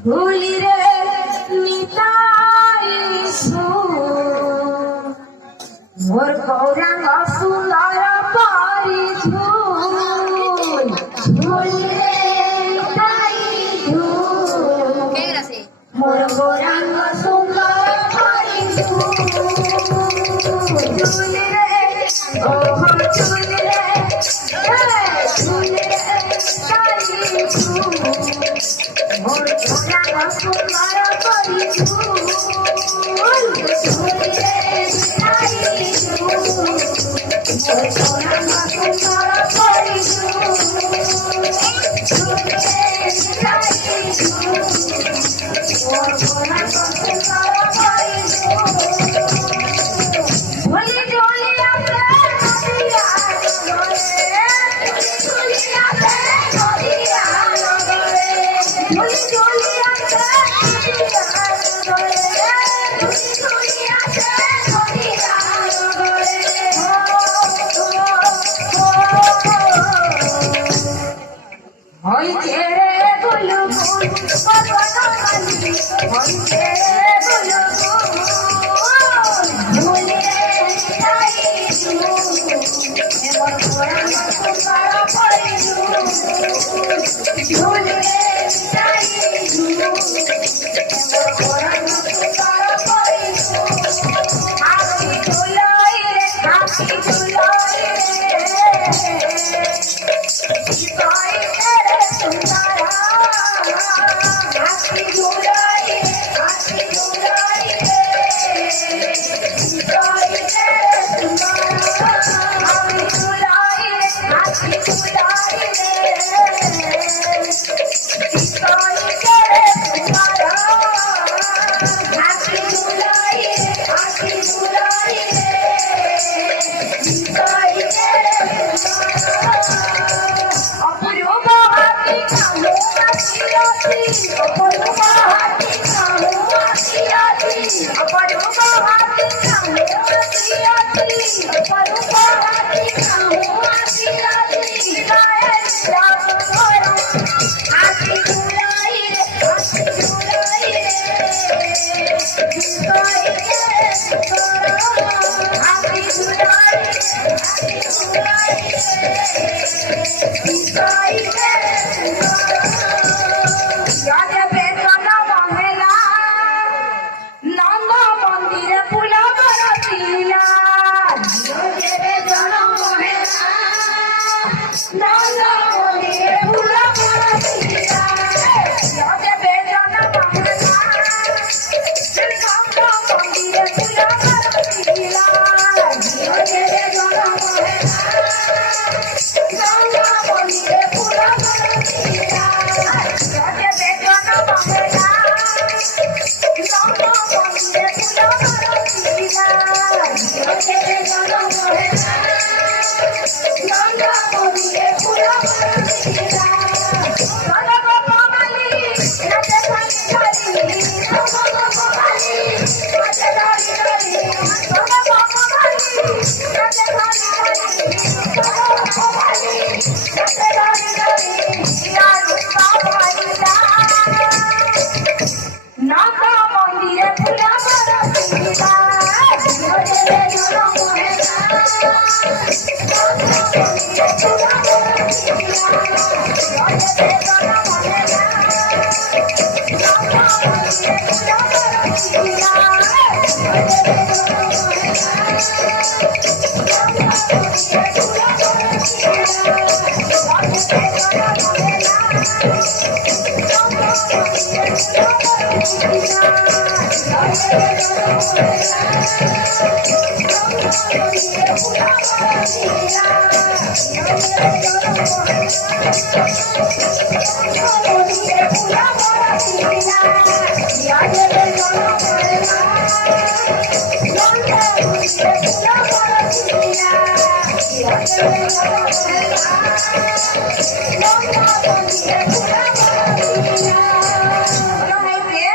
ঝুলি রে নিতাই মোর গৌরাঙ্গ সুন্দর পরি ঝুল ঝুলি রে নিতাই ঝুল মোর গৌরাঙ্গ সুন্দর পরি ঝুলি রে ও ঝুলি রে ঝুলি রে তাই ঝুল মোর গৌরাঙ্গ সুন্দর পরি ঝুল ঝুলি রে তাই ঝুল মোর গৌরাঙ্গ সুন্দর পরি ঝুল ঝুলি রে তাই ঝুল মোর গৌরাঙ্গ সুন্দর পরি ঝুল ঝুলি ঝুলি আছে নদিয়া নগরে ঝুলি আছে নদিয়া নগরে ঝুলি ঝুলি আছে নদিয়া নগরে ঝুলি ঝুলি আছে নদিয়া নগরে হইছে রে গুলগুল পর্বতমালি হইছে রে গুলগুল ঝুলি রে তাই ঝুল মোর গৌরাঙ্গ সুন্দর পরি ঝুল ঝুলি রে তাই ঝুল মোর গৌরাঙ্গ সুন্দর পরি ঝুল হাসি ঝুলাই রে হাসি ঝুলাই রে নিতাই রে সুন্দর হাসি ঝুলাই হাসি ঝুলাই নিতাই রে সুন্দর হাসি ঝুলাই হাসি ঝুলাই নিতাই রে সুন্দর হাসি ঝুলাই হাসি ঝুলাই নিতাই রে অপরূপ হাতি কালো আসিয়াছি অপরূপ হাতি কালো আসিয়াছি অপরূপ হাতি কালো আসিয়াছি অপরূপ হাতি কালো আসিয়াছি গায়ে রাম হাতি ঝুলাই রে হাতি ঝুলাই রে নিতাই রে হাতি ঝুলাই হাতি ঝুলাই নিতাই রে রাজবে জন মহেলা নন্দ মন্দিরে ফুল বরতিলা রাজবে জন মহেলা নন্দ মন্দিরে ফুল বরতিলা রাজবে জন মহেলা নন্দ মন্দিরে ফুল বরতিলা রাজবে জন মহেলা নন্দ মন্দিরে ফুল বরতিলা রাজবে জন মহেলা নন্দ মন্দিরে ফুল বরতিলা রাজবে জন মহেলা নন্দ মন্দিরে ফুল বরতিলা গণগোপালি রাজে খালি খালি গণগোপালি রাজে খালি খালি গণগোপালি রাজে খালি খালি গণগোপালি রাজে খালি খালি ইয়ারু বাবাইলা নন্দ মন্দিরে ফুল বরতিলা রাজবে জন মহেলা নন্দ মন্দিরে ফুল বরতিলা রাজবে জন মহেলা নন্দ মন্দিরে ফুল বরতিলা রাজবে জন মহেলা নন্দ মন্দিরে ফুল বরতিলা রাজবে জন মহেলা নন্দ মন্দিরে ফুল বরতিলা রাজবে জন মহেলা নন্দ মন্দিরে ফুল বরতিলা রাজবে জন মহেলা